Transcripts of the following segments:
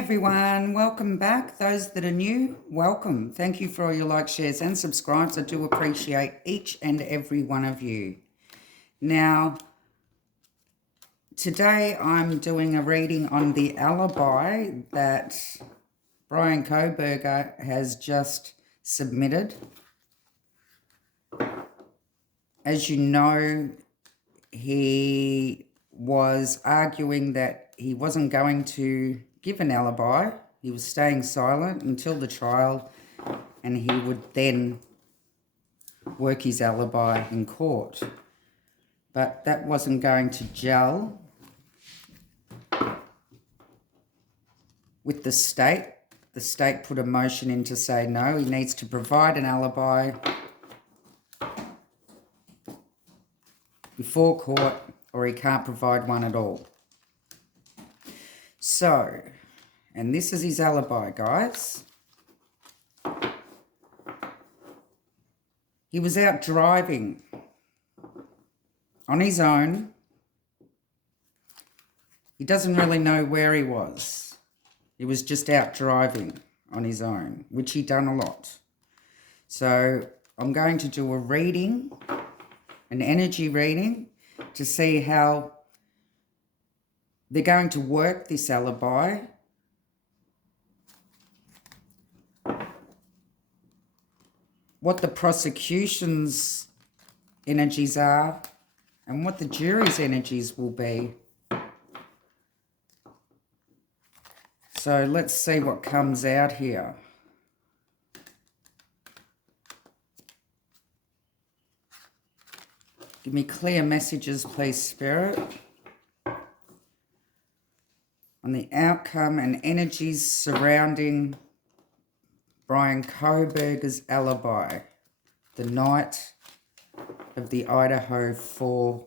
everyone, welcome back. Those that are new, welcome. Thank you for all your likes, shares and subscribes. I do appreciate each and every one of you. Now, today I'm doing a reading on the alibi that Bryan Kohberger has just submitted. As you know, he was arguing that he wasn't going to give an alibi. He was staying silent until the trial, and he would then work his alibi in court. But that wasn't going to gel with the state. The state put a motion in to say no, he needs to provide an alibi before court or he can't provide one at all. So, and this is his alibi, guys. He was out driving on his own. He doesn't really know where he was. He was just out driving on his own, which he done a lot. So I'm going to do a reading, an energy reading, to see how they're going to work this alibi. What the prosecution's energies are and what the jury's energies will be. So let's see what comes out here. Give me clear messages, please, Spirit, on the outcome and energies surrounding Bryan Kohberger's alibi, the night of the Idaho 4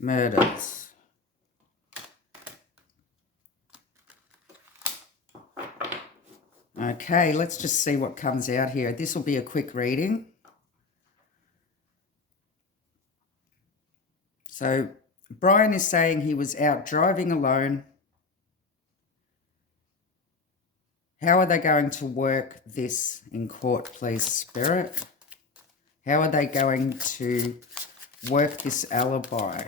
murders. Okay, let's just see what comes out here. This will be a quick reading. So Bryan is saying he was out driving alone. How are they going to work this in court, please, Spirit? How are they going to work this alibi?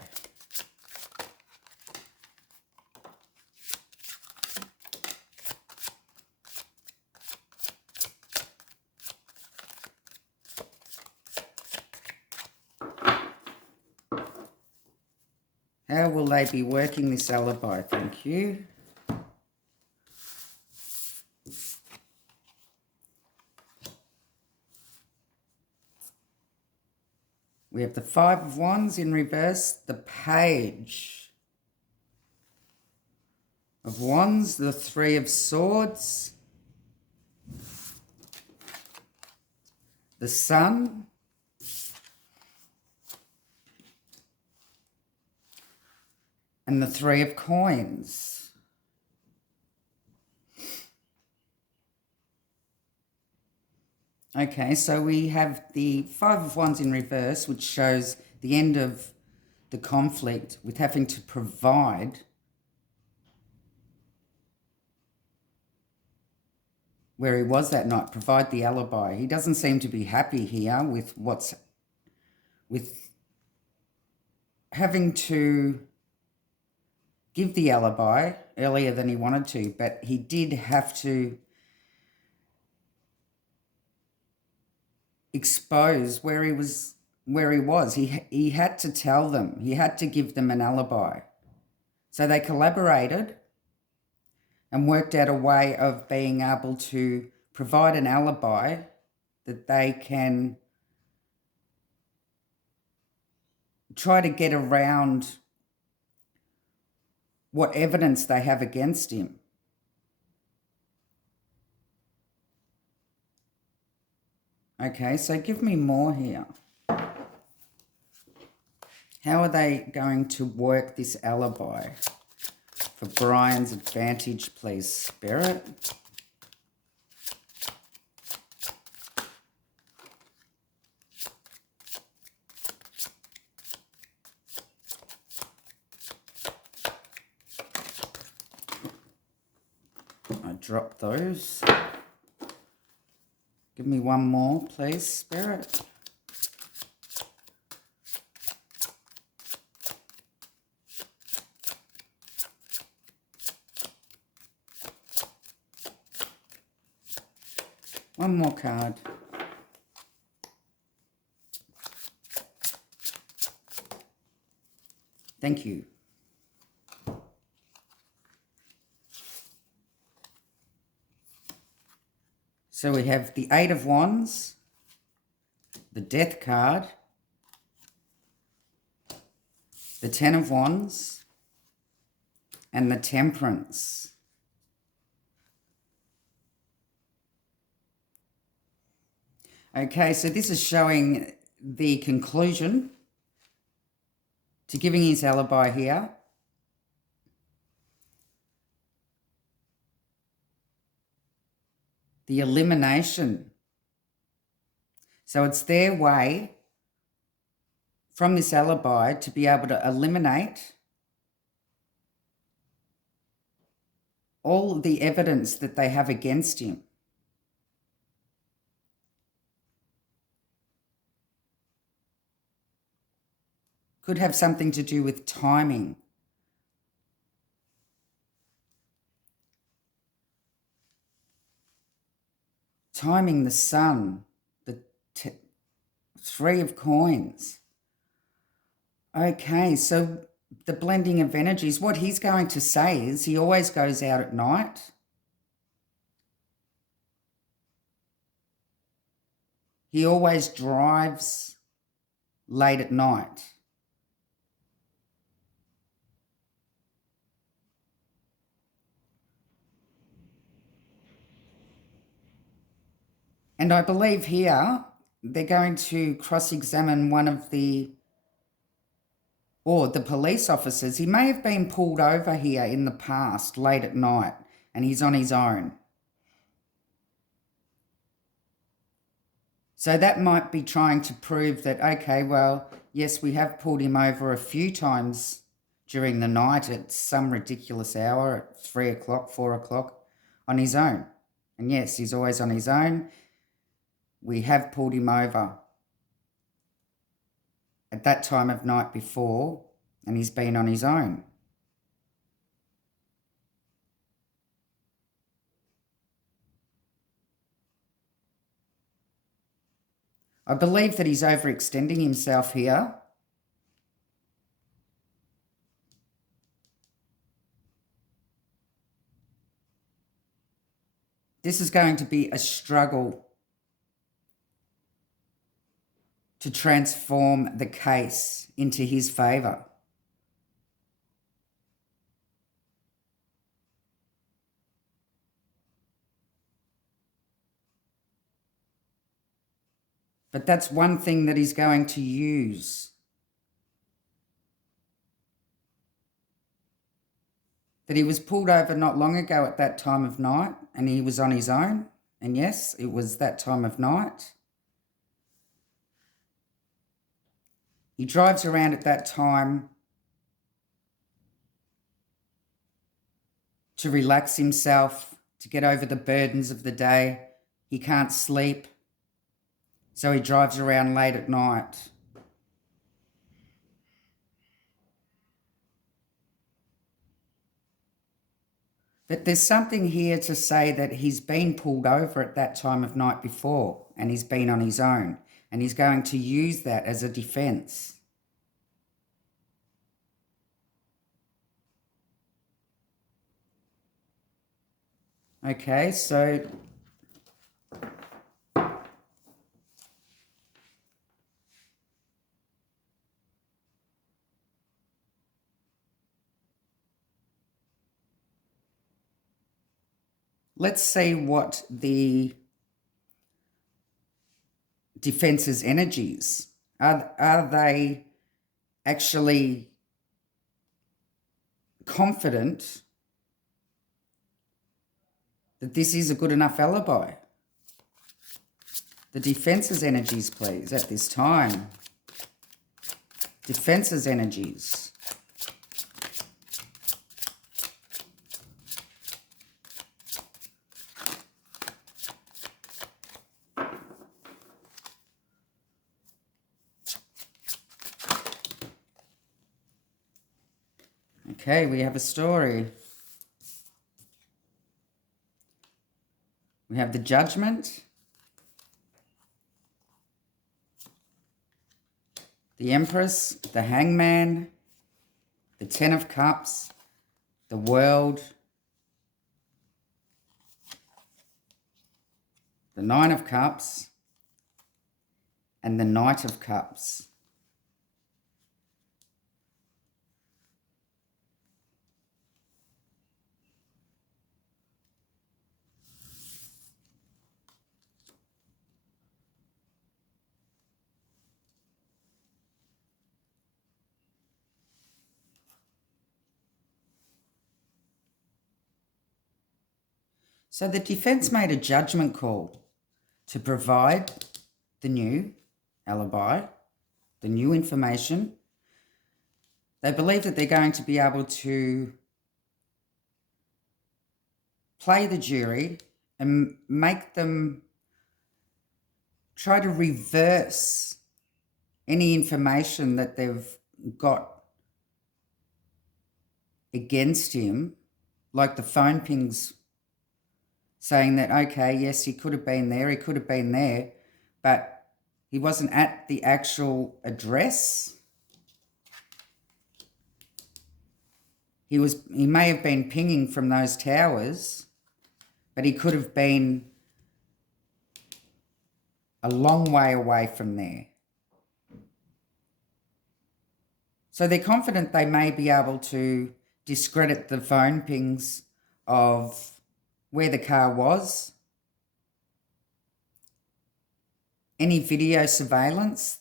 How will they be working this alibi? Thank you. We have the Five of Wands in reverse, the Page of Wands, the Three of Swords, the Sun, and the Three of Coins. Okay, so we have the Five of Wands in reverse, which shows the end of the conflict with having to provide where he was that night, provide the alibi. He doesn't seem to be happy here with having to give the alibi earlier than he wanted to, but he did have to expose where he was. He had to tell them. He had to give them an alibi. So they collaborated and worked out a way of being able to provide an alibi that they can try to get around what evidence they have against him. Okay, so give me more here. How are they going to work this alibi for Bryan's advantage, please, Spirit? drop those. Give me one more, please, Spirit. One more card. Thank you. So we have the Eight of Wands, the Death card, the Ten of Wands, and the Temperance. Okay, so this is showing the conclusion to giving his alibi here. The elimination. So it's their way from this alibi to be able to eliminate all the evidence that they have against him. Could have something to do with timing. Timing the sun, the Three of Coins. Okay, so the blending of energies, what he's going to say is he always goes out at night. He always drives late at night. And I believe here they're going to cross-examine one of the police officers. He may have been pulled over here in the past late at night and he's on his own. So that might be trying to prove that, okay, well, yes, we have pulled him over a few times during the night at some ridiculous hour at 3 o'clock, 4 o'clock on his own. And yes, he's always on his own. We have pulled him over at that time of night before, and he's been on his own. I believe that he's overextending himself here. This is going to be a struggle to transform the case into his favour. But that's one thing that he's going to use. That he was pulled over not long ago at that time of night and he was on his own. And yes, it was that time of night. He drives around at that time to relax himself, to get over the burdens of the day. He can't sleep, so he drives around late at night. But there's something here to say that he's been pulled over at that time of night before and he's been on his own. And he's going to use that as a defense. Okay, so let's see what the defense's energies are. They actually confident that this is a good enough alibi? The defense's energies, please, at this time. Defense's energies. Okay, we have a story. We have the Judgment, the Empress, the Hangman, the Ten of Cups, the World, the Nine of Cups, and the Knight of Cups. So the defense made a judgment call to provide the new alibi, the new information. They believe that they're going to be able to play the jury and make them try to reverse any information that they've got against him, like the phone pings saying that, okay, yes, he could have been there, but he wasn't at the actual address. He may have been pinging from those towers, but he could have been a long way away from there. So they're confident they may be able to discredit the phone pings of where the car was, any video surveillance.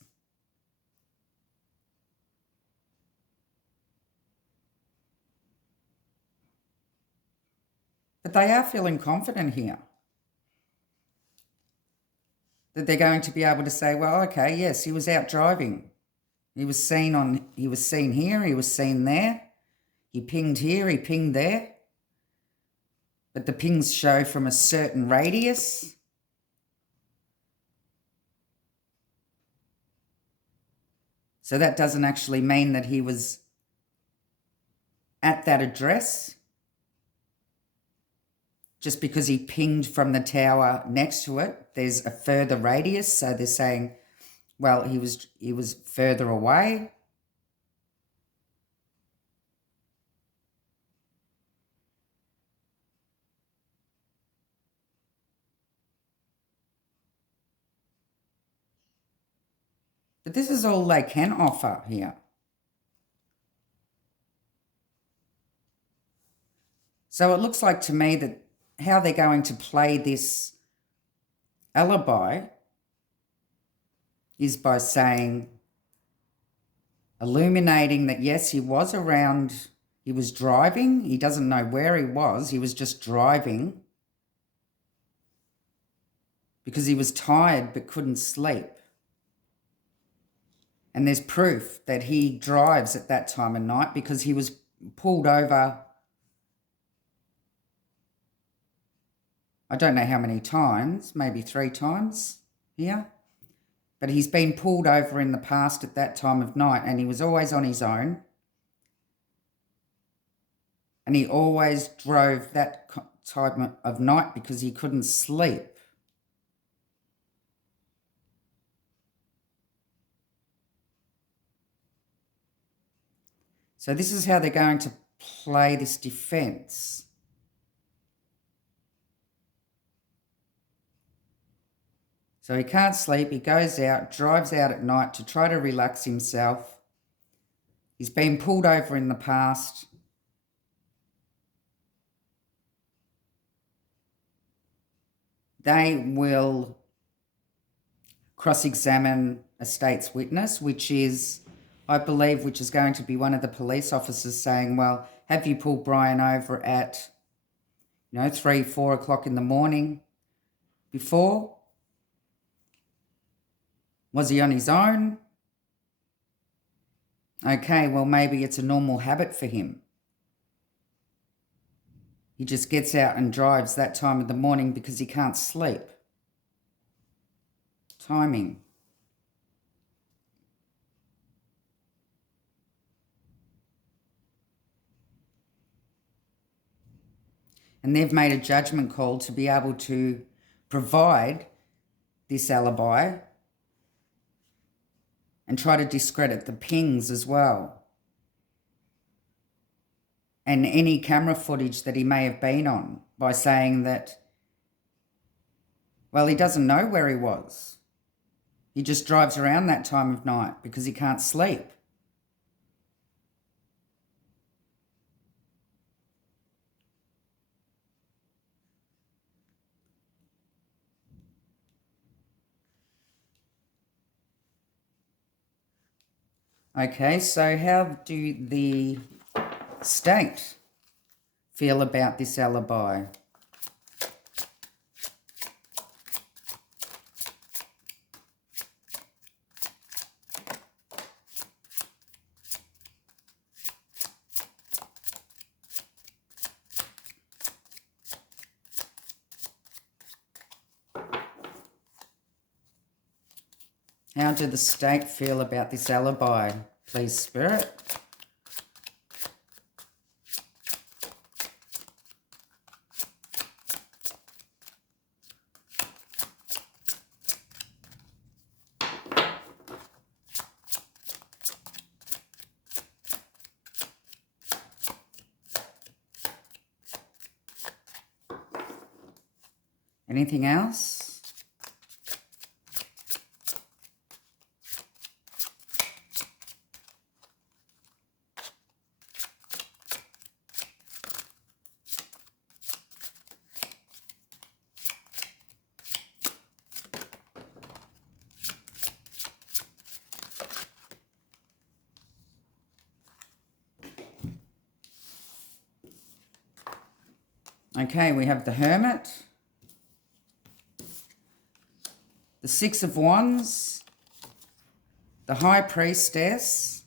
But they are feeling confident here that they're going to be able to say, well, okay, yes, he was out driving. He was seen here, he was seen there. He pinged here, he pinged there. But the pings show from a certain radius. So that doesn't actually mean that he was at that address. Just because he pinged from the tower next to it, there's a further radius. So they're saying, well, he was further away. But this is all they can offer here. So it looks like to me that how they're going to play this alibi is by saying, illuminating that yes, he was around, he was driving, he doesn't know where he was just driving because he was tired but couldn't sleep. And there's proof that he drives at that time of night because he was pulled over, I don't know how many times, maybe 3 times here. But he's been pulled over in the past at that time of night and he was always on his own. And he always drove that time of night because he couldn't sleep. So this is how they're going to play this defense. So he can't sleep, he goes out, drives out at night to try to relax himself. He's been pulled over in the past. They will cross-examine a state's witness, which is, I believe, which is going to be one of the police officers saying, well, have you pulled Bryan over at, 3, 4 o'clock in the morning before? Was he on his own? Okay, well, maybe it's a normal habit for him. He just gets out and drives that time of the morning because he can't sleep. Timing. and they've made a judgment call to be able to provide this alibi and try to discredit the pings as well, and any camera footage that he may have been on, by saying that, well, he doesn't know where he was. He just drives around that time of night because he can't sleep. Okay, so how do the state feel about this alibi? How do the state feel about this alibi, please, Spirit? Anything else? Okay, we have the Hermit, the Six of Wands, the High Priestess,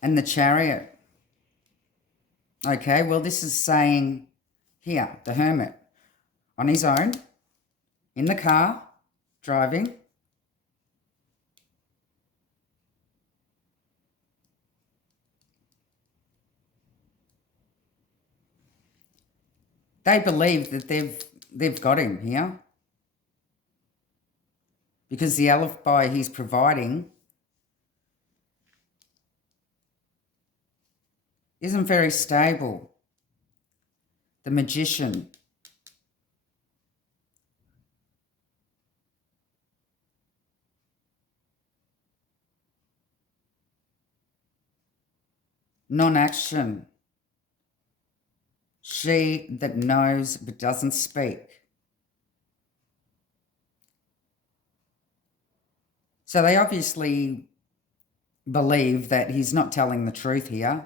and the Chariot. Okay, well, this is saying here, the Hermit, on his own, in the car, driving. They believe that they've got him here, because the alibi he's providing isn't very stable. The Magician. Non-action. She that knows but doesn't speak. So they obviously believe that he's not telling the truth here,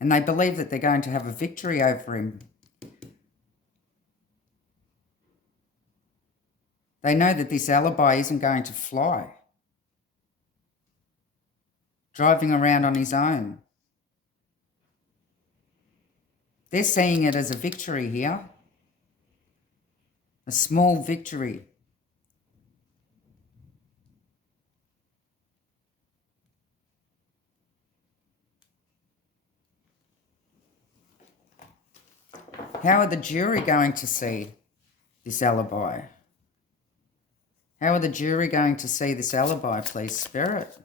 and they believe that they're going to have a victory over him. They know that this alibi isn't going to fly. Driving around on his own. They're seeing it as a victory here. A small victory. How are the jury going to see this alibi? How are the jury going to see this alibi, please, Spirit?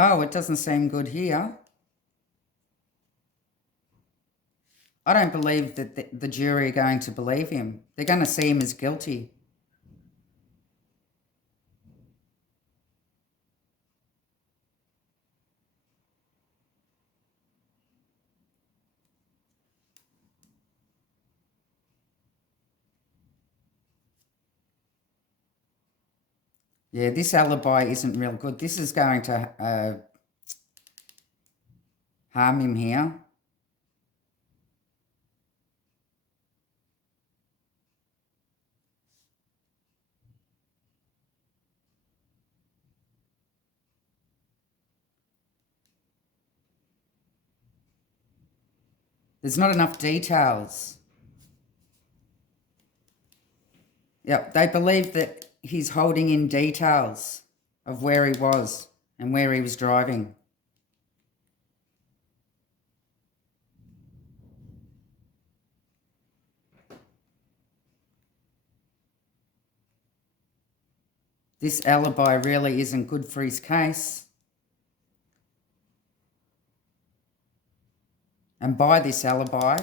Oh, it doesn't seem good here. I don't believe that the jury are going to believe him. They're going to see him as guilty. Yeah, this alibi isn't real good. This is going to harm him here. There's not enough details. Yep, they believe that he's holding in details of where he was and where he was driving. This alibi really isn't good for his case. And by this alibi,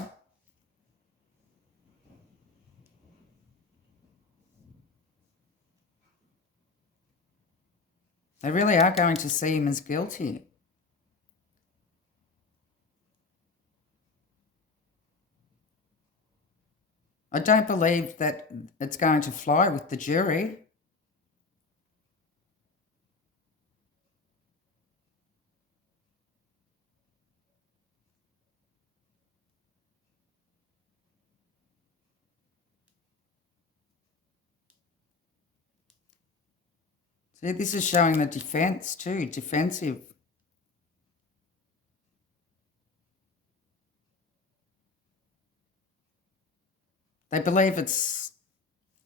they really are going to see him as guilty. I don't believe that it's going to fly with the jury. See, this is showing the defense too, defensive. They believe it's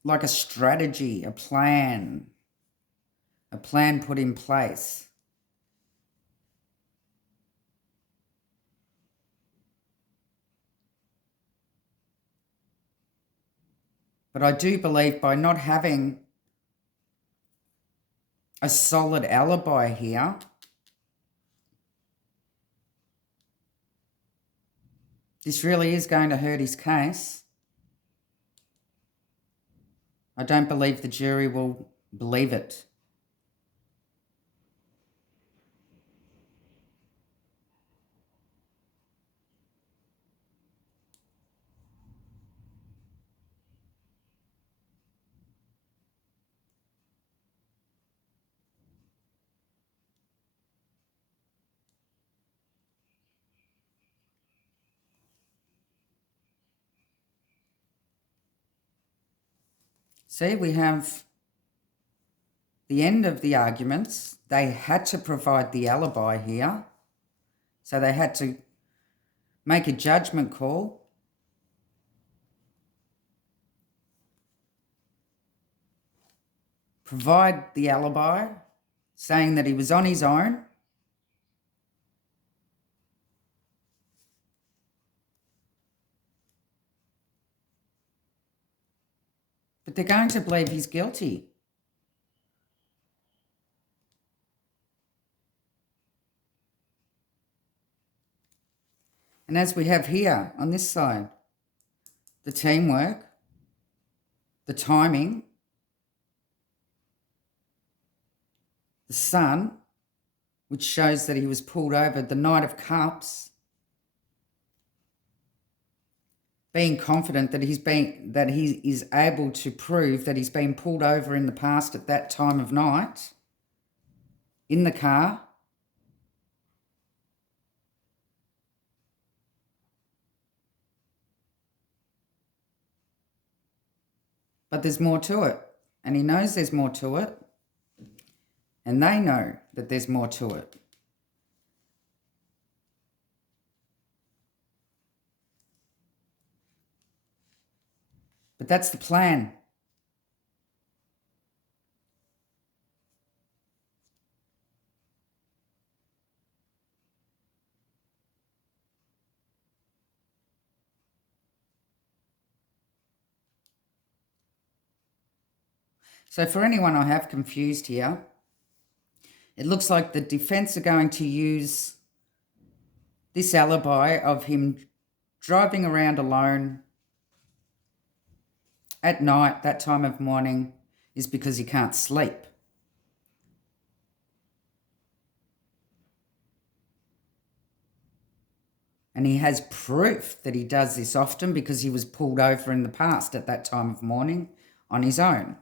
like a strategy, a plan put in place. But I do believe by not having a solid alibi here, this really is going to hurt his case. I don't believe the jury will believe it. See, we have the end of the arguments. They had to provide the alibi here. So they had to make a judgment call. Provide the alibi, saying that he was on his own. But they're going to believe he's guilty. And as we have here on this side, the teamwork, the timing, the sun, which shows that he was pulled over, the Knight of Cups, being confident that he is able to prove that he's been pulled over in the past at that time of night in the car. But there's more to it, and he knows there's more to it, and they know that there's more to it. But that's the plan. So for anyone I have confused here, it looks like the defense are going to use this alibi of him driving around alone at night, that time of morning, is because he can't sleep. And he has proof that he does this often because he was pulled over in the past at that time of morning on his own.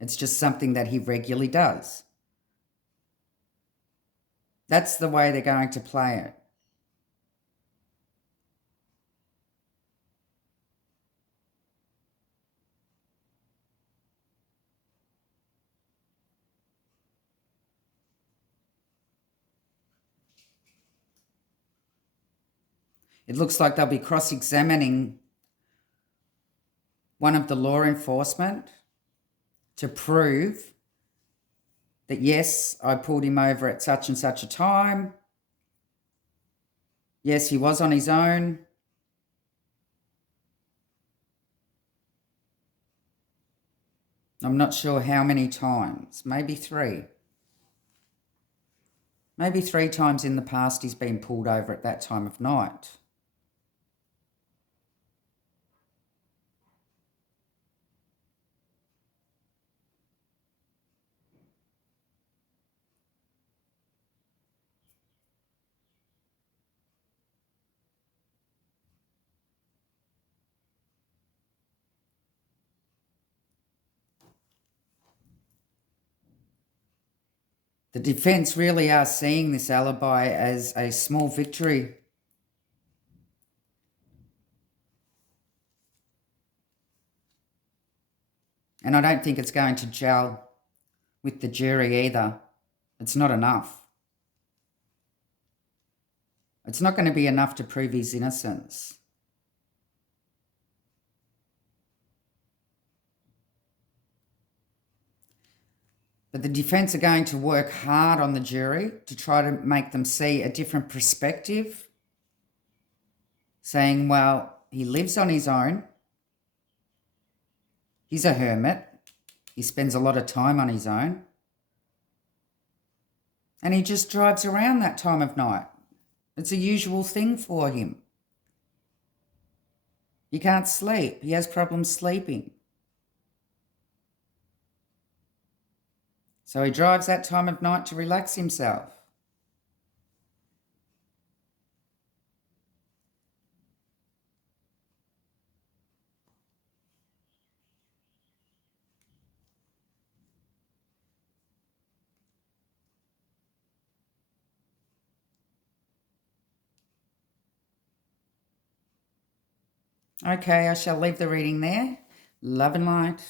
It's just something that he regularly does. That's the way they're going to play it. It looks like they'll be cross-examining one of the law enforcement to prove that, yes, I pulled him over at such and such a time. Yes, he was on his own. I'm not sure how many times, maybe 3. Maybe 3 times in the past he's been pulled over at that time of night. The defence really are seeing this alibi as a small victory. And I don't think it's going to gel with the jury either. It's not enough. It's not going to be enough to prove his innocence. But the defence are going to work hard on the jury to try to make them see a different perspective, saying, well, he lives on his own. He's a hermit. He spends a lot of time on his own. And he just drives around that time of night. It's a usual thing for him. He can't sleep. He has problems sleeping. So he drives that time of night to relax himself. Okay, I shall leave the reading there. Love and light.